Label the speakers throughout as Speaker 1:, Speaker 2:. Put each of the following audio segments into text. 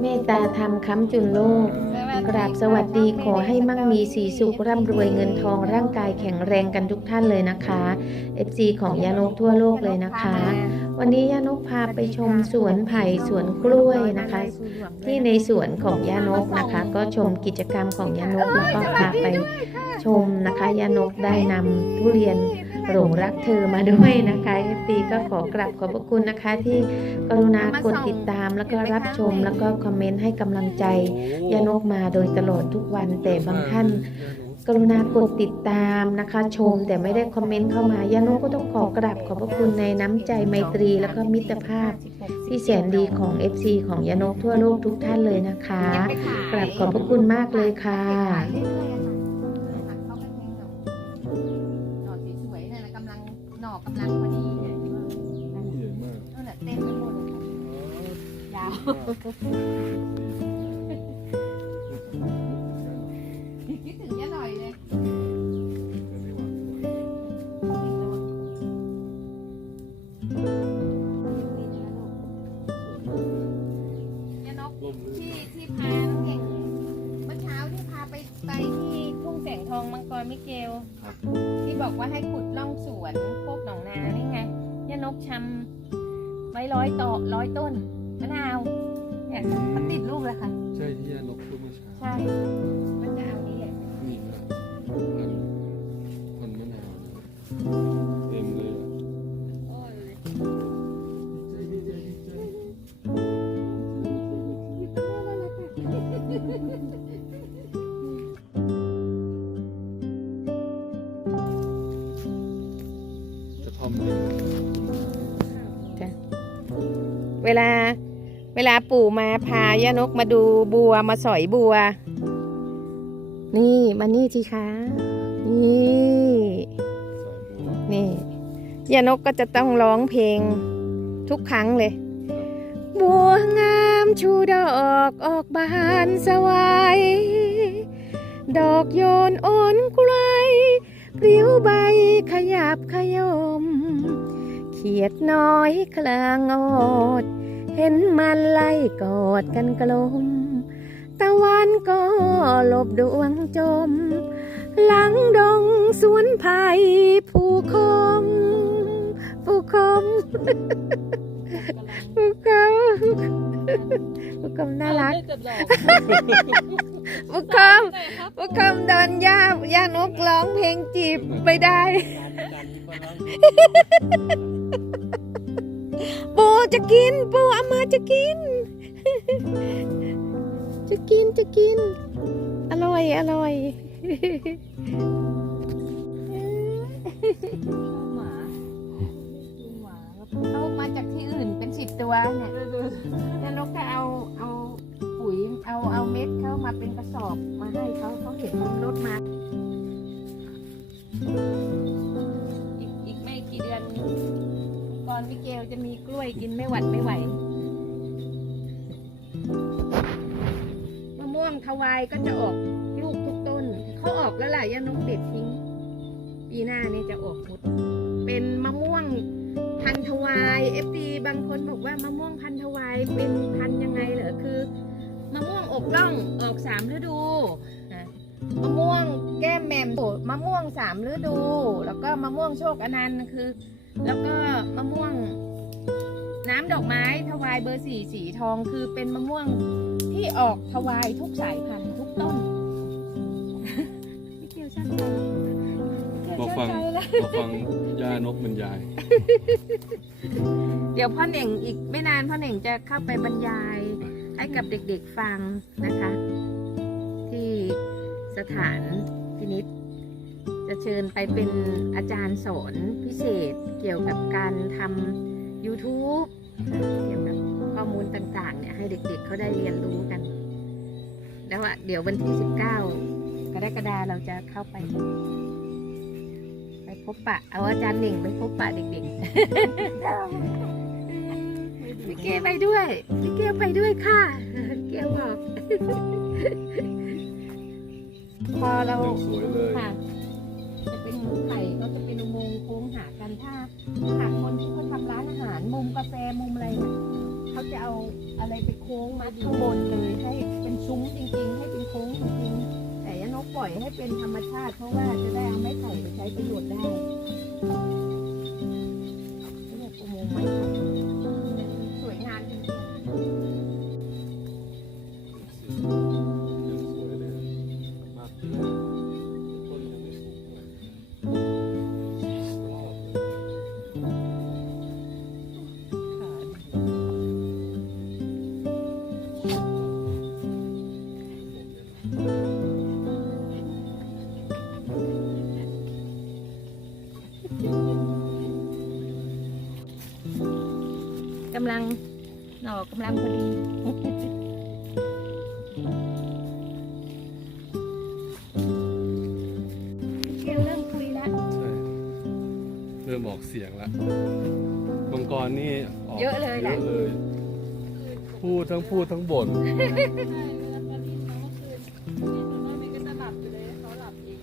Speaker 1: เมตตาธรรมค้ำจุนโลก กราบสวัสดีขอให้มั่งมีสีสุขร่ำรวยเงินทองร่างกายแข็งแรงกันทุกท่านเลยนะคะ FC ของยานกทั่วโลกเลยนะคะ วันนี้ยานกพาไปชมสวนไผ่สวนกล้วยนะคะ ที่ในสวนของยานกนะคะ ก็ชมกิจกรรมของยานกแล้วก็พาไป ชมนะคะยานกได้นำทุเรียนหลงรักเธอมาด้วยนะคะ FC ก็ขอกราบขอบพระคุณนะคะ ที่กรุณากดติดตามแล้วก็รับชมแล้วก็คอมเมนต์ให้กำลังใจยานกมาโดยตลอดทุกวันแต่บางท่านกรุณากดติดตามนะคะ ชมแต่ไม่ได้คอมเมนต์เข้ามายานกก็ต้องขอกราบขอบพระคุณในน้ำใจไมตรี แล้วก็มิตรภาพ ที่แสนดีของ FC ของยานกทั่วโลกทุกท่านเลยนะคะกราบขอบพระคุณมากเลยค่ะำ
Speaker 2: ลังพอดีเนี่ยนั่นแหละเต็มไปหมดเลยค่ะยาวคิ กชำไว้ร้อยต่อร้อยต้นมะนาวเนี่ยมันติดลูกแล้วค่ะ
Speaker 3: ใช่ที่ยานกพูดเมื่อเช้า
Speaker 2: ใช่มันจะเอานี้แหละ
Speaker 3: นี่นะพันพันมะนาวนะเต็มเลยอะ
Speaker 2: โอ้ย
Speaker 3: กระท่อม เว
Speaker 1: ลา เวลาปู่มาพายานกมาดูบัวมาสอยบัว นี่มานี่ทีคะนี่นี่ยานกก็จะต้องร้องเพลง ทุกครั้งเลย บัวงามชูดอกออกบานสวายดอกโยนโอนไกลปลิวใบขยับขยม ขียดน้อยคลางอด เห็นมันไล่กอดกันกลม ตะวันก็หลบดวงจม หลังดงสวนไผ่ผู้คม ผู้คม ผู้คม ผู้คมน่ารักผู้คมผู้คมโดนย่าย่านกร้องเพลงจีบไปได้ปูจะกิน ปูเอามาจะกิน จะกินจะกิน อร่อยอร่อย
Speaker 2: เขามาจากที่อื่นเป็นสิบตัวเนี่ยยานกก็เอาเอาปุ๋ยเอาเอาเม็ดเข้ามาเป็นกระสอบมาให้เขาเขาเห็นรถมาอีกอีกไม่กี่เดือนก่อนมิเกลจะมีกล้วยกินไม่หวัดไม่ไหวมะม่วงทวายก็จะออกลูกทุกต้นเขาออกแล้วล่ะย่านกเด็ดทิ้ง ปีหน้านี่จะออกหมดเป็นมะม่วง วายเอฟดีบางคนบอกว่ามะม่วงพันธุ์ทวายเป็นพันธุ์ยังไงเหรอคือมะม่วงอกล่องออกสามฤดูนะมะม่วงแก้มแหม่มมะม่วงสามฤดู แล้วก็มะม่วงโชคอนันต์คือ แล้วก็มะม่วงน้ำดอกไม้ทวายเบอร์สี่สีทองคือเป็นมะม่วงที่ออกทวายทุกสายพันธุ์ทุกต้นพี่เกียวช่างใจพี่เกียว
Speaker 3: มาฟั
Speaker 2: ช่าง
Speaker 3: ง
Speaker 2: ใจแล้ว
Speaker 3: มาฟัง ย่านกบรรยาย
Speaker 2: เดี๋ยวพ่อเหน่งอีกไม่นานพ่อเหน่งจะเข้าไปบรรยายให้กับเด็กๆฟังนะคะ ที่สถานพินิษจะเชิญไปเป็นอาจารย์สอนพิเศษเกี่ยวกับการทำ YouTube เกี่ยวกับข้อมูลต่างๆ เนี่ยให้เด็กๆเขาได้เรียนรู้กัน แล้วอะเดี๋ยววันที่ 19กรกฎาเราจะเข้าไปไป พบปะ เอาอาจารย์หนึ่งไปพบปะเด็กๆพี่เกไปด้วยพี่เกไปด้วยค่ะเกบอกพอเรา
Speaker 3: ยังสวยเลย
Speaker 2: ค่ะจะเป็นหมูไข่ก็จะเป็นอุโมงค์โค้งหากันถ้าหากคนที่เขาทำร้านอาหารมุมกาแฟมุมอะไรเนี่ยเขาจะเอาอะไรไปโค้งมาข้างบนเลยให้เป็นซุ้มจริง ๆ ให้เป็นโค้งจริงๆ แต่ยานกปล่อยให้เป็นธรรมชาติ เพราะว่าจะได้เอาไม้ไผ่ไปใช้ประโยชน์ได้เรียกอุโมงไม้
Speaker 3: กำ
Speaker 2: ลังหน่อกำลังพอดีเกลเริ่มคุยแล้ว
Speaker 3: ใช่เริ่มออกเสียงแล้วมังกรนี่ออก
Speaker 2: เยอะเลยแหละ
Speaker 3: เยอะเลย พูดทั้งพูดทั้งบ่น
Speaker 4: ใช่เวลาตอนที่น้องเมื่อคืนเนี่ยส่วนมากเมย์ก็จะหลับอยู่เลยเขาหลับเอง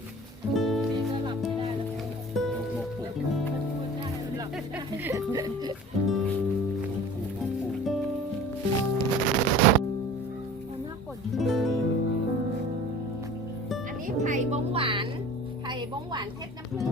Speaker 4: เมย์ก็หลับไม่ได้แล้วเขา
Speaker 3: บอกปลูก
Speaker 4: ถ้าพูดได้แล้วหลับไม่ได้
Speaker 3: บอก อั
Speaker 4: นนี้
Speaker 2: ไผ่บงหวานไผ่บงหวานเพชรน้ำผึ้ง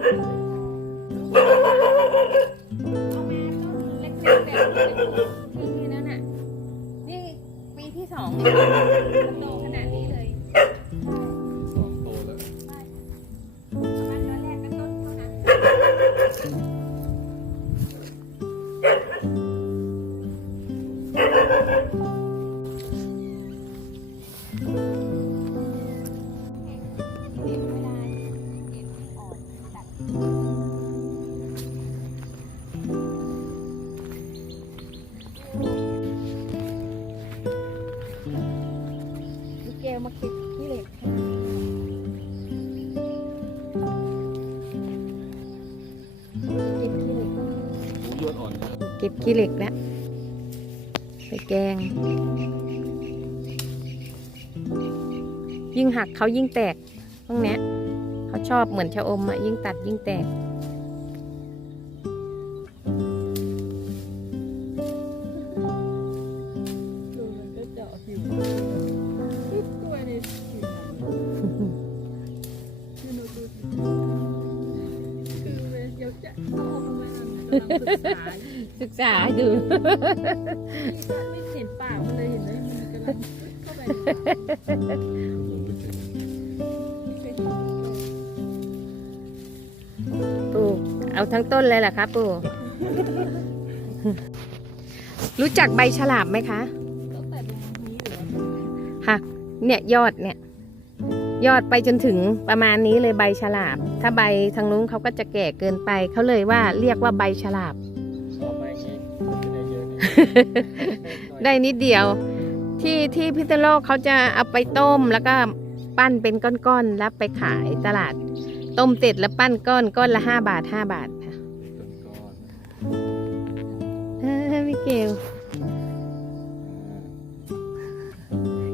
Speaker 2: นเล็กๆแบบนี้นี่นั่นน่ะนี่ปีที่สองโตขนาดนี้เลย
Speaker 3: สองโตแล้ว
Speaker 2: ประมาณตอนแรกก็ต้นเท่านั้น
Speaker 1: เก็บขี้เหล็กแล้วไปแกง ยิ่งหักเขายิ่งแตกตรงเนี้ยเขาชอบเหมือนชะอมอะยิ่งตัดยิ่งแตก
Speaker 4: ดูมันก็เจาะผิวตัวในผิวหนังคือหนูดูสิคือเวลาเดี๋ยวจะเอาออกมาอันกำลังศึกษาอยู่
Speaker 1: ศึกษาดู
Speaker 4: นี่ไม่เห็นปากมันเลยเห็นไหมมันกำลังเข้าไปปู่
Speaker 3: เอา
Speaker 1: ทั้งต้นเลยเหรอคะปู่ รู้จักใบฉลามไหมคะ
Speaker 4: ตั้งแต่ตรงนี้เหรอ
Speaker 1: หักเนี่ยยอดเนี่ย ยอดไปจนถึงประมาณนี้เลยใบฉลามถ้าใบทางนู้นเขาก็จะแก่เกินไปเขาเลยว่าเรียกว่าใบฉลาม
Speaker 3: ได้นิ
Speaker 1: ดเดียว ที่ที่พิษณุโลกเขาจะเอาไปต้มแล้วก็ปั้นเป็นก้อนๆแล้วไปขายตลาด ต้มเสร็จแล้วปั้นก้อนก้อนละห้าบาทห้าบาทค่ะเออมิเกล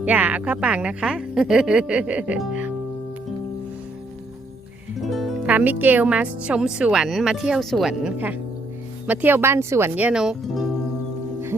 Speaker 1: อย่าเอาเข้าปากนะคะพามิเกลมาชมสวนมาเที่ยวสวนค่ะ มาเที่ยวบ้านสวนยานก
Speaker 2: ม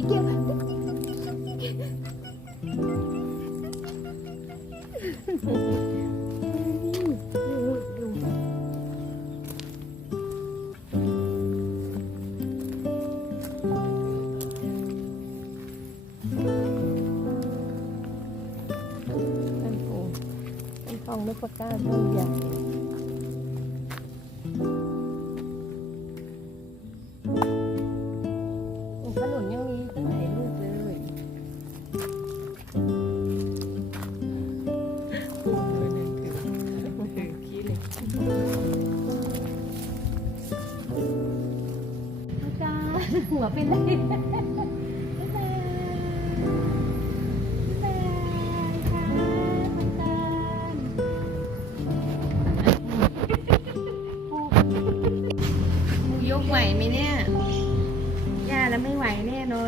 Speaker 2: ิเกลไห นทองนพเก้าต้นใหญ่โอ้ขนุนยังมีตั้งหลายลูกเลยอาจารย์หัวเป็นไร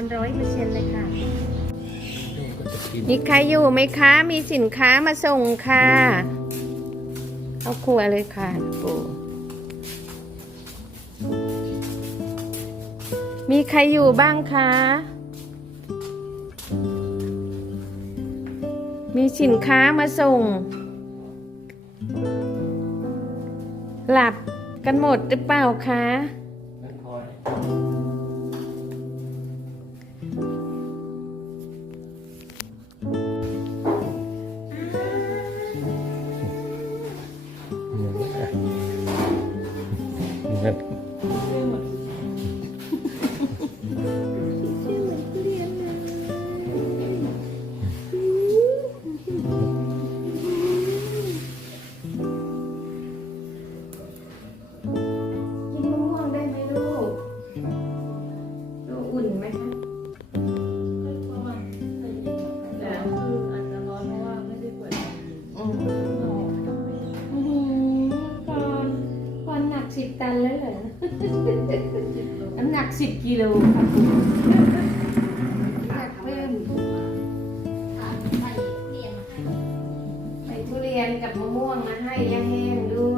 Speaker 2: น่นอนร้อยเปอร์เซ็นต์เลยค่ะ
Speaker 3: ก็จะกิน
Speaker 2: มีใครอยู่ไหมคะ มีสินค้ามาส่งค่ะ เอาครัวเลยค่ะปูมีใครอยู่บ้างคะ มีสินค้ามาส่ง หลับกันหมดหรือเปล่าคะ สิบกิโลค่ะหนักเพิ่มใส่ทุเรียนกับมะม่วงมาให้ย่างแห้งด้วย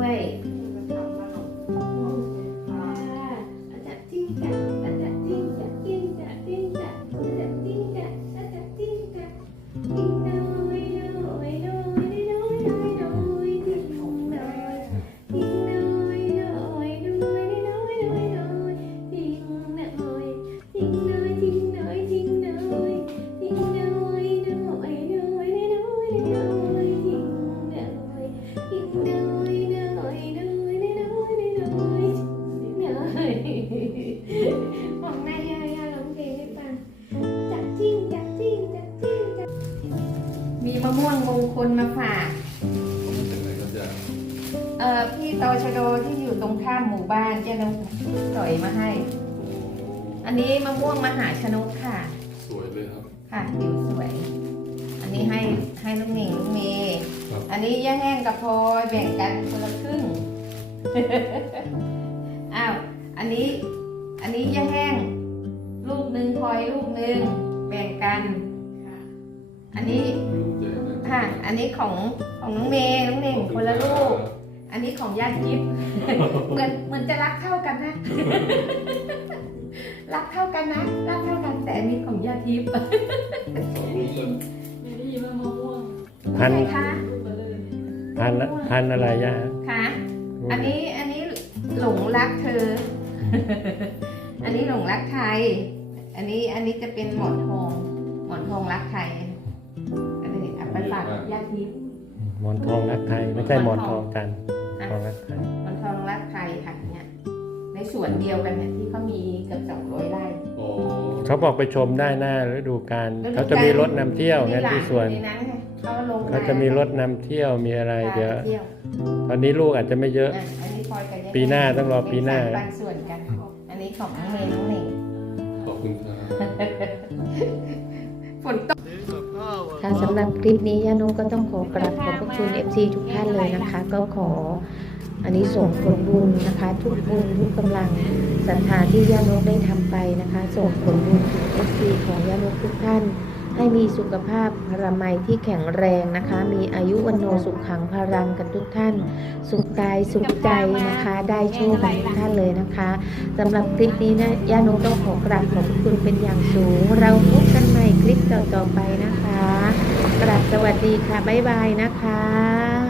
Speaker 2: มะม่วงมหาชนกค่ะ
Speaker 3: สวยเลยครับ
Speaker 2: ค่ะผิวสวย อันนี้ให้ให้ลูกหนิงลูกเมย์
Speaker 3: ครับ
Speaker 2: อันนี้ย่าแห้งกับพลอยแบ่งกันคนละครึ่ง อ้าว อันนี้ อันนี้ย่าแห้งลูกหนึ่งพลอยลูกหนึ่งแบ่งกัน อันนี้
Speaker 3: ลูกใหญ่นะ
Speaker 2: ค่ะ อันนี้ของของน้องเมย์น้องเน่งคนละลูก อันนี้ของญาติทิพย์เหมือนเหมือนจะรักเท่ากันนะ รักเท่ากันนะ รักเท่ากันแต่อันนี้ของญาติทิพย์
Speaker 3: สองลูกกัน
Speaker 4: ไม่ได้ยินว่ามะม่วง
Speaker 5: พัน
Speaker 2: ใช่คะ
Speaker 4: ลูกเบลอ
Speaker 5: พันพันอะไรยะ
Speaker 2: ค่ะอันนี้อันนี้หลงรักเธอ อันนี้หลงรักไทย อันนี้อันนี้จะเป็นหมอนทองหมอนทองรักไทยอันนี้เอาไปฝากญาติทิพย์
Speaker 5: หมอนทองรักไทยไม่ใช่หมอนทองกัน
Speaker 2: อะ
Speaker 5: ทองรักไทย
Speaker 2: สวนเดียวกันเนี่ยที่เขามีเกือบสองร้อยไร่
Speaker 3: โอ้
Speaker 5: เขาบอกไปชมได้หน้าฤดูกาล
Speaker 2: ฤดูกาล
Speaker 5: เขาจะมีรถนำเที่ยวไงที่สวน
Speaker 2: ในนั้นไงเขาลง
Speaker 5: เขาจะมีรถนำเที่ยวมีอะไรเดี๋ยว
Speaker 2: เที่ยว
Speaker 5: ตอนนี้ลูกอาจจะไม่เยอะ
Speaker 2: อะอันนี้พลอยกับยย
Speaker 5: ปีหน้าต้องรอปีหน้า
Speaker 2: เป็สยปันส่วนกัน อันนี้ของน้องเมย์น้องหนิง
Speaker 3: ขอบคุณครับ
Speaker 2: ฝนตก
Speaker 1: ค่ะสำหรับคลิปนี้ย่านุก็ต้องขอกราบขอบพระคุณ FC ทุกท่านเลยนะคะ ก็ขอ อันนี้ส่งผลบุญนะคะ ทุกบุญทุกกำลังศรัทธาที่ย่านุได้ทำไปนะคะ ส่งผลบุญถึง FC ของย่านุทุกท่าน ให้มีสุขภาพพรามัยที่แข็งแรงนะคะ มีอายุวันโนสุขขังพารังกันทุกท่าน สุขกายสุขใจนะคะ ได้โชคกันทุกท่านเลยนะคะสำหรับคลิปนี้นะย่านกต้องขอกราบขอบคุณเป็นอย่างสูง เราพบกันใหม่คลิปต่อๆไปนะคะกราบสวัสดีค่ะบ๊ายบายนะคะ